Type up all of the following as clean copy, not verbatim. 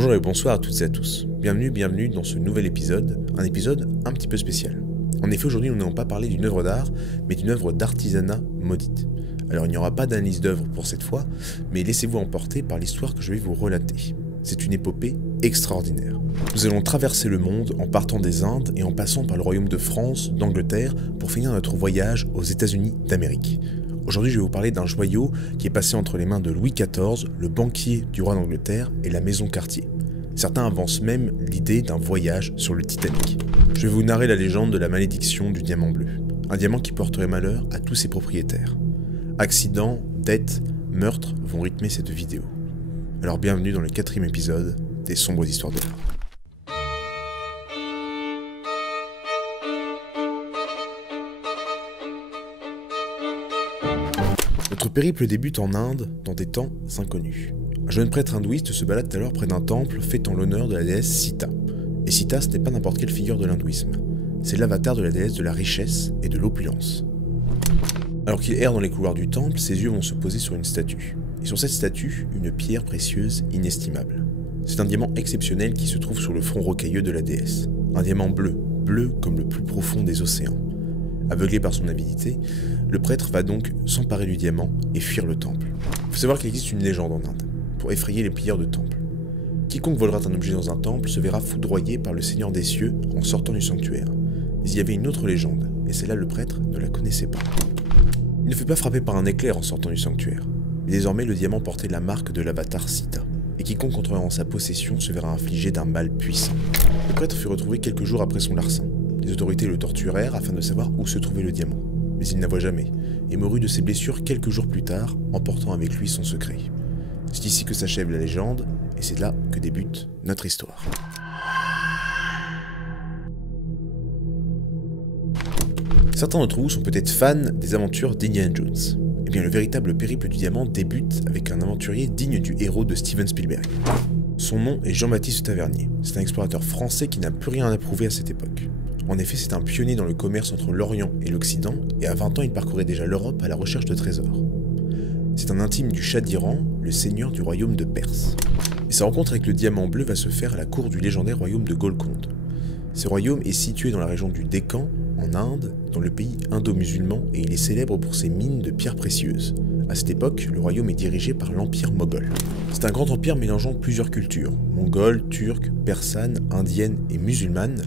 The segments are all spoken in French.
Bonjour et bonsoir à toutes et à tous. Bienvenue dans ce nouvel épisode, un épisode un petit peu spécial. En effet, aujourd'hui, nous n'allons pas parler d'une œuvre d'art, mais d'une œuvre d'artisanat maudite. Alors, il n'y aura pas d'analyse d'œuvre pour cette fois, mais laissez-vous emporter par l'histoire que je vais vous relater. C'est une épopée extraordinaire. Nous allons traverser le monde en partant des Indes et en passant par le royaume de France, d'Angleterre, pour finir notre voyage aux États-Unis d'Amérique. Aujourd'hui, je vais vous parler d'un joyau qui est passé entre les mains de Louis XIV, le banquier du roi d'Angleterre et la maison Cartier. Certains avancent même l'idée d'un voyage sur le Titanic. Je vais vous narrer la légende de la malédiction du diamant bleu. Un diamant qui porterait malheur à tous ses propriétaires. Accidents, dettes, meurtres vont rythmer cette vidéo. Alors bienvenue dans le 4e épisode des sombres histoires de l'art. Notre périple débute en Inde, dans des temps inconnus. Un jeune prêtre hindouiste se balade alors près d'un temple fait en l'honneur de la déesse Sita. Et Sita, ce n'est pas n'importe quelle figure de l'hindouisme. C'est l'avatar de la déesse de la richesse et de l'opulence. Alors qu'il erre dans les couloirs du temple, ses yeux vont se poser sur une statue. Et sur cette statue, une pierre précieuse inestimable. C'est un diamant exceptionnel qui se trouve sur le front rocailleux de la déesse. Un diamant bleu, bleu comme le plus profond des océans. Aveuglé par son avidité, le prêtre va donc s'emparer du diamant et fuir le temple. Il faut savoir qu'il existe une légende en Inde, pour effrayer les pilleurs de temple. Quiconque volera un objet dans un temple se verra foudroyé par le Seigneur des cieux en sortant du sanctuaire. Mais il y avait une autre légende, et celle-là le prêtre ne la connaissait pas. Il ne fut pas frappé par un éclair en sortant du sanctuaire, mais désormais le diamant portait la marque de l'avatar Sita, et quiconque entrera en sa possession se verra infligé d'un mal puissant. Le prêtre fut retrouvé quelques jours après son larcin. Les autorités le torturèrent afin de savoir où se trouvait le diamant, mais il n'avoua jamais, et mourut de ses blessures quelques jours plus tard, emportant avec lui son secret. C'est ici que s'achève la légende, et c'est là que débute notre histoire. Certains d'entre vous sont peut-être fans des aventures d'Indiana Jones. Eh bien, le véritable périple du diamant débute avec un aventurier digne du héros de Steven Spielberg. Son nom est Jean-Baptiste Tavernier. C'est un explorateur français qui n'a plus rien à prouver à cette époque. En effet, c'est un pionnier dans le commerce entre l'Orient et l'Occident, et à 20 ans, il parcourait déjà l'Europe à la recherche de trésors. C'est un intime du Shah d'Iran, le seigneur du royaume de Perse. Et sa rencontre avec le diamant bleu va se faire à la cour du légendaire royaume de Golconde. Ce royaume est situé dans la région du Décan, en Inde, dans le pays indo-musulman, et il est célèbre pour ses mines de pierres précieuses. À cette époque, le royaume est dirigé par l'empire moghol. C'est un grand empire mélangeant plusieurs cultures, mongoles, turques, persanes, indiennes et musulmanes.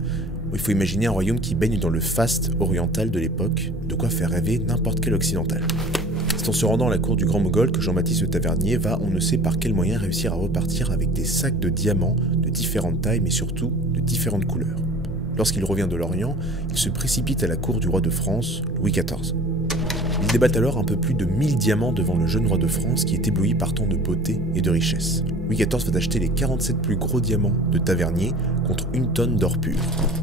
Il faut imaginer un royaume qui baigne dans le faste oriental de l'époque, de quoi faire rêver n'importe quel occidental. C'est en se rendant à la cour du grand Moghol que Jean-Baptiste Tavernier va, on ne sait par quel moyen, réussir à repartir avec des sacs de diamants de différentes tailles, mais surtout de différentes couleurs. Lorsqu'il revient de l'Orient, il se précipite à la cour du roi de France, Louis XIV. Il débat alors un peu plus de 1000 diamants devant le jeune roi de France qui est ébloui par tant de beauté et de richesse. Louis XIV va acheter les 47 plus gros diamants de Tavernier contre 1 tonne d'or pur.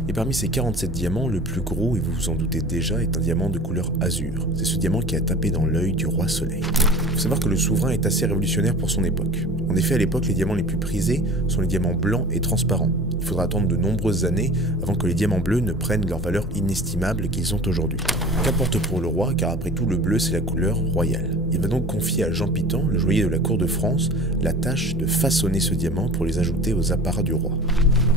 Et parmi ces 47 diamants, le plus gros, et vous vous en doutez déjà, est un diamant de couleur azur. C'est ce diamant qui a tapé dans l'œil du roi Soleil. Il faut savoir que le souverain est assez révolutionnaire pour son époque. En effet, à l'époque, les diamants les plus prisés sont les diamants blancs et transparents. Il faudra attendre de nombreuses années avant que les diamants bleus ne prennent leur valeur inestimable qu'ils ont aujourd'hui. Qu'importe pour le roi, car après tout, le bleu c'est la couleur royale. Il va donc confier à Jean Pitan, le joaillier de la cour de France, la tâche de façonner ce diamant pour les ajouter aux apparats du roi.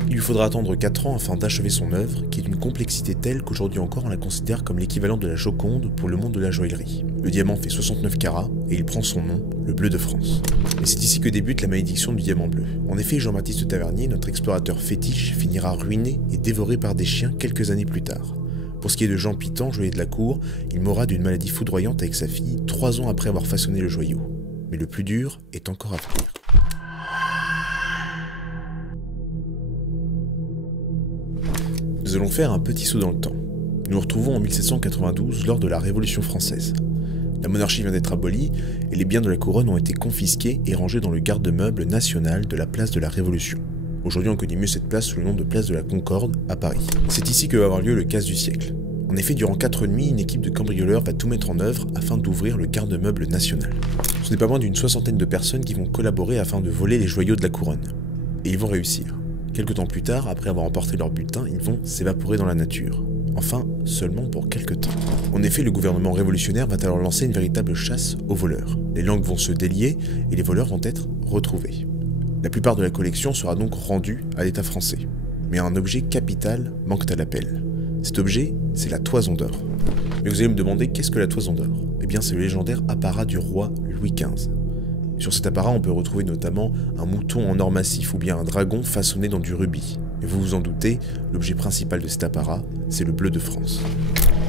Il lui faudra attendre 4 ans afin d'achever son œuvre, qui est d'une complexité telle qu'aujourd'hui encore on la considère comme l'équivalent de la Joconde pour le monde de la joaillerie. Le diamant fait 69 carats et il prend son nom, le bleu de France. Et c'est ici que débute la malédiction du diamant bleu. En effet, Jean-Baptiste Tavernier, notre explorateur fétiche, finira ruiné et dévoré par des chiens quelques années plus tard. Pour ce qui est de Jean Pitan, joaillier de la cour, il mourra d'une maladie foudroyante avec sa fille 3 ans après avoir façonné le joyau. Mais le plus dur est encore à venir. Nous allons faire un petit saut dans le temps. Nous nous retrouvons en 1792 lors de la Révolution française. La monarchie vient d'être abolie et les biens de la couronne ont été confisqués et rangés dans le garde-meuble national de la place de la Révolution. Aujourd'hui on connaît mieux cette place sous le nom de place de la Concorde à Paris. C'est ici que va avoir lieu le casse du siècle. En effet, durant 4 nuits, une équipe de cambrioleurs va tout mettre en œuvre afin d'ouvrir le garde-meuble national. Ce n'est pas moins d'une 60aine de personnes qui vont collaborer afin de voler les joyaux de la couronne. Et ils vont réussir. Quelque temps plus tard, après avoir emporté leur bulletin, ils vont s'évaporer dans la nature. Enfin, seulement pour quelque temps. En effet, le gouvernement révolutionnaire va alors lancer une véritable chasse aux voleurs. Les langues vont se délier et les voleurs vont être retrouvés. La plupart de la collection sera donc rendue à l'État français. Mais un objet capital manque à l'appel. Cet objet, c'est la toison d'or. Mais vous allez me demander, qu'est-ce que la toison d'or? Eh bien, c'est le légendaire apparat du roi Louis XV. Sur cet apparat, on peut retrouver notamment un mouton en or massif ou bien un dragon façonné dans du rubis. Et vous vous en doutez, l'objet principal de cet apparat, c'est le bleu de France.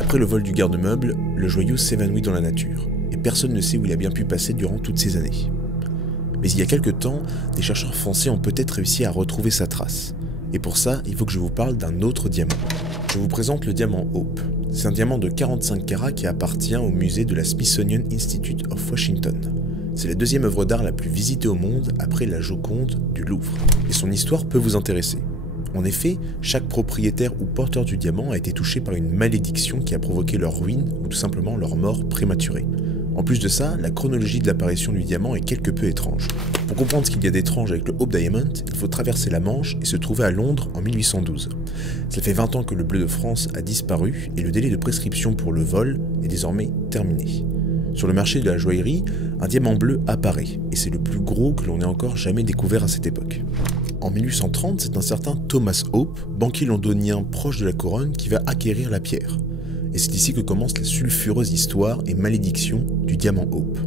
Après le vol du garde-meuble, le joyau s'évanouit dans la nature, et personne ne sait où il a bien pu passer durant toutes ces années. Mais il y a quelques temps, des chercheurs français ont peut-être réussi à retrouver sa trace. Et pour ça, il faut que je vous parle d'un autre diamant. Je vous présente le diamant Hope. C'est un diamant de 45 carats qui appartient au musée de la Smithsonian Institute of Washington. C'est la deuxième œuvre d'art la plus visitée au monde après la Joconde du Louvre. Et son histoire peut vous intéresser. En effet, chaque propriétaire ou porteur du diamant a été touché par une malédiction qui a provoqué leur ruine ou tout simplement leur mort prématurée. En plus de ça, la chronologie de l'apparition du diamant est quelque peu étrange. Pour comprendre ce qu'il y a d'étrange avec le Hope Diamond, il faut traverser la Manche et se trouver à Londres en 1812. Cela fait 20 ans que le bleu de France a disparu et le délai de prescription pour le vol est désormais terminé. Sur le marché de la joaillerie, un diamant bleu apparaît, et c'est le plus gros que l'on ait encore jamais découvert à cette époque. En 1830, c'est un certain Thomas Hope, banquier londonien proche de la couronne, qui va acquérir la pierre. Et c'est ici que commence la sulfureuse histoire et malédiction du diamant Hope.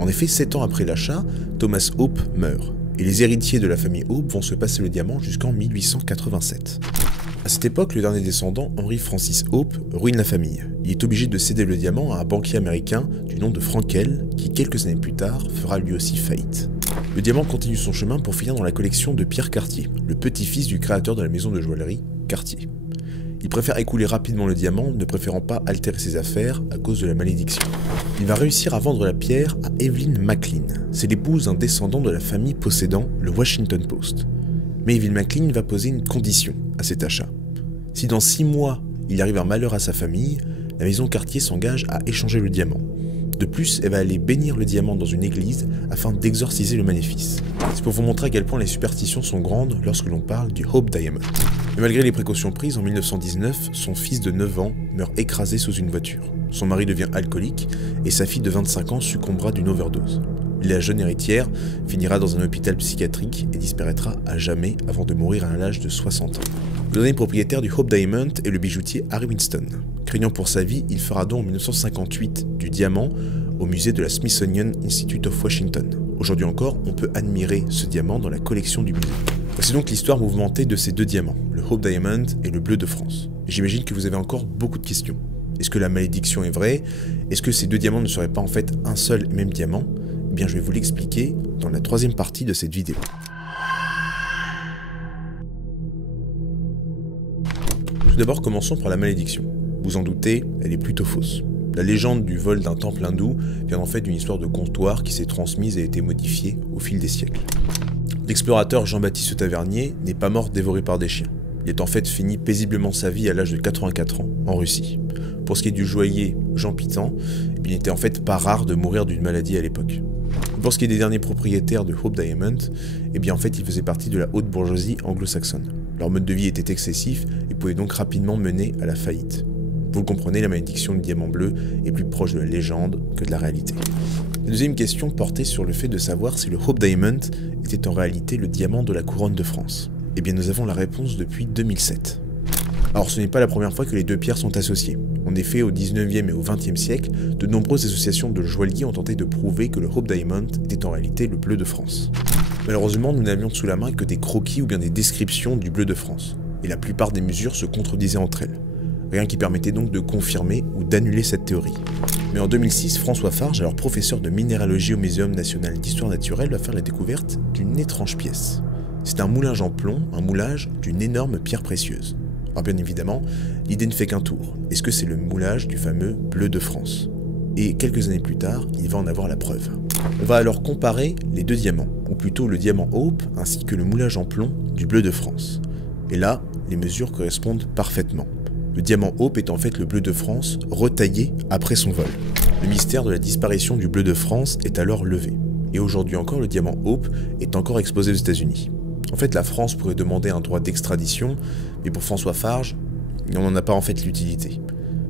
En effet, 7 ans après l'achat, Thomas Hope meurt, et les héritiers de la famille Hope vont se passer le diamant jusqu'en 1887. À cette époque, le dernier descendant, Henry Francis Hope, ruine la famille. Il est obligé de céder le diamant à un banquier américain du nom de Frankel, qui quelques années plus tard fera lui aussi faillite. Le diamant continue son chemin pour finir dans la collection de Pierre Cartier, le petit-fils du créateur de la maison de joaillerie Cartier. Il préfère écouler rapidement le diamant, ne préférant pas altérer ses affaires à cause de la malédiction. Il va réussir à vendre la pierre à Evelyn McLean. C'est l'épouse d'un descendant de la famille possédant le Washington Post. Mais Evelyn McLean va poser une condition à cet achat. Si dans 6 mois, il arrive un malheur à sa famille, la maison Cartier s'engage à échanger le diamant. De plus, elle va aller bénir le diamant dans une église afin d'exorciser le maléfice. C'est pour vous montrer à quel point les superstitions sont grandes lorsque l'on parle du Hope Diamond. Mais malgré les précautions prises, en 1919, son fils de 9 ans meurt écrasé sous une voiture. Son mari devient alcoolique et sa fille de 25 ans succombera d'une overdose. La jeune héritière finira dans un hôpital psychiatrique et disparaîtra à jamais avant de mourir à l'âge de 60 ans. Le dernier propriétaire du Hope Diamond est le bijoutier Harry Winston. Craignant pour sa vie, il fera don en 1958 du diamant au musée de la Smithsonian Institute of Washington. Aujourd'hui encore, on peut admirer ce diamant dans la collection du musée. Voici donc l'histoire mouvementée de ces deux diamants, le Hope Diamond et le bleu de France. J'imagine que vous avez encore beaucoup de questions. Est-ce que la malédiction est vraie? Est-ce que ces deux diamants ne seraient pas en fait un seul et même diamant? Eh bien, je vais vous l'expliquer dans la troisième partie de cette vidéo. Tout d'abord, commençons par la malédiction. Vous en doutez, elle est plutôt fausse. La légende du vol d'un temple hindou vient en fait d'une histoire de comptoir qui s'est transmise et a été modifiée au fil des siècles. L'explorateur Jean-Baptiste Tavernier n'est pas mort dévoré par des chiens. Il est en fait fini paisiblement sa vie à l'âge de 84 ans, en Russie. Pour ce qui est du joaillier Jean Pitan, il n'était en fait pas rare de mourir d'une maladie à l'époque. Pour ce qui est des derniers propriétaires de Hope Diamond, eh bien en fait ils faisaient partie de la haute bourgeoisie anglo-saxonne. Leur mode de vie était excessif et pouvait donc rapidement mener à la faillite. Vous le comprenez, la malédiction du diamant bleu est plus proche de la légende que de la réalité. La deuxième question portait sur le fait de savoir si le Hope Diamond était en réalité le diamant de la couronne de France. Eh bien nous avons la réponse depuis 2007. Alors ce n'est pas la première fois que les deux pierres sont associées. En effet, au 19e et au 20e siècle, de nombreuses associations de joailliers ont tenté de prouver que le Hope Diamond était en réalité le bleu de France. Malheureusement, nous n'avions sous la main que des croquis ou bien des descriptions du bleu de France, et la plupart des mesures se contredisaient entre elles. Rien qui permettait donc de confirmer ou d'annuler cette théorie. Mais en 2006, François Farge, alors professeur de minéralogie au Muséum national d'histoire naturelle, va faire la découverte d'une étrange pièce. C'est un moulage en plomb, un moulage d'une énorme pierre précieuse. Alors bien évidemment, l'idée ne fait qu'un tour. Est-ce que c'est le moulage du fameux bleu de France? Et quelques années plus tard, il va en avoir la preuve. On va alors comparer les deux diamants, ou plutôt le diamant Hope ainsi que le moulage en plomb du bleu de France. Et là, les mesures correspondent parfaitement. Le diamant Hope est en fait le bleu de France retaillé après son vol. Le mystère de la disparition du bleu de France est alors levé. Et aujourd'hui encore, le diamant Hope est encore exposé aux États-Unis. En fait, la France pourrait demander un droit d'extradition, mais pour François Farge, on n'en a pas en fait l'utilité.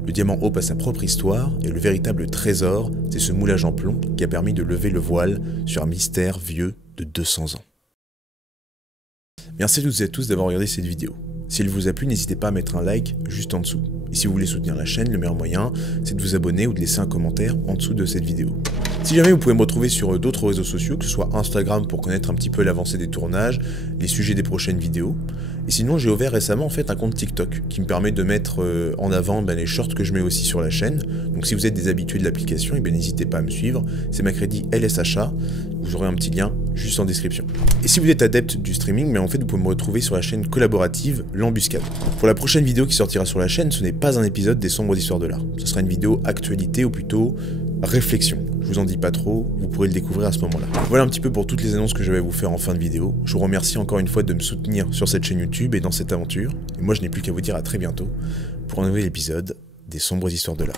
Le diamant Hope a sa propre histoire, et le véritable trésor, c'est ce moulage en plomb qui a permis de lever le voile sur un mystère vieux de 200 ans. Merci à toutes et à tous d'avoir regardé cette vidéo. Si elle vous a plu, n'hésitez pas à mettre un like juste en dessous. Et si vous voulez soutenir la chaîne, le meilleur moyen, c'est de vous abonner ou de laisser un commentaire en dessous de cette vidéo. Si jamais vous pouvez me retrouver sur d'autres réseaux sociaux, que ce soit Instagram pour connaître un petit peu l'avancée des tournages, les sujets des prochaines vidéos. Et sinon, j'ai ouvert récemment en fait un compte TikTok qui me permet de mettre en avant les shorts que je mets aussi sur la chaîne. Donc si vous êtes des habitués de l'application, n'hésitez pas à me suivre. C'est ma crédit LSHA. Vous aurez un petit lien juste en description. Et si vous êtes adepte du streaming, en fait vous pouvez me retrouver sur la chaîne collaborative L'Embuscade. Pour la prochaine vidéo qui sortira sur la chaîne, ce n'est pas un épisode des sombres histoires de l'art. Ce sera une vidéo actualité ou plutôt réflexion. Je vous en dis pas trop, vous pourrez le découvrir à ce moment-là. Voilà un petit peu pour toutes les annonces que je vais vous faire en fin de vidéo. Je vous remercie encore une fois de me soutenir sur cette chaîne YouTube et dans cette aventure. Et moi je n'ai plus qu'à vous dire à très bientôt pour un nouvel épisode des sombres histoires de l'art.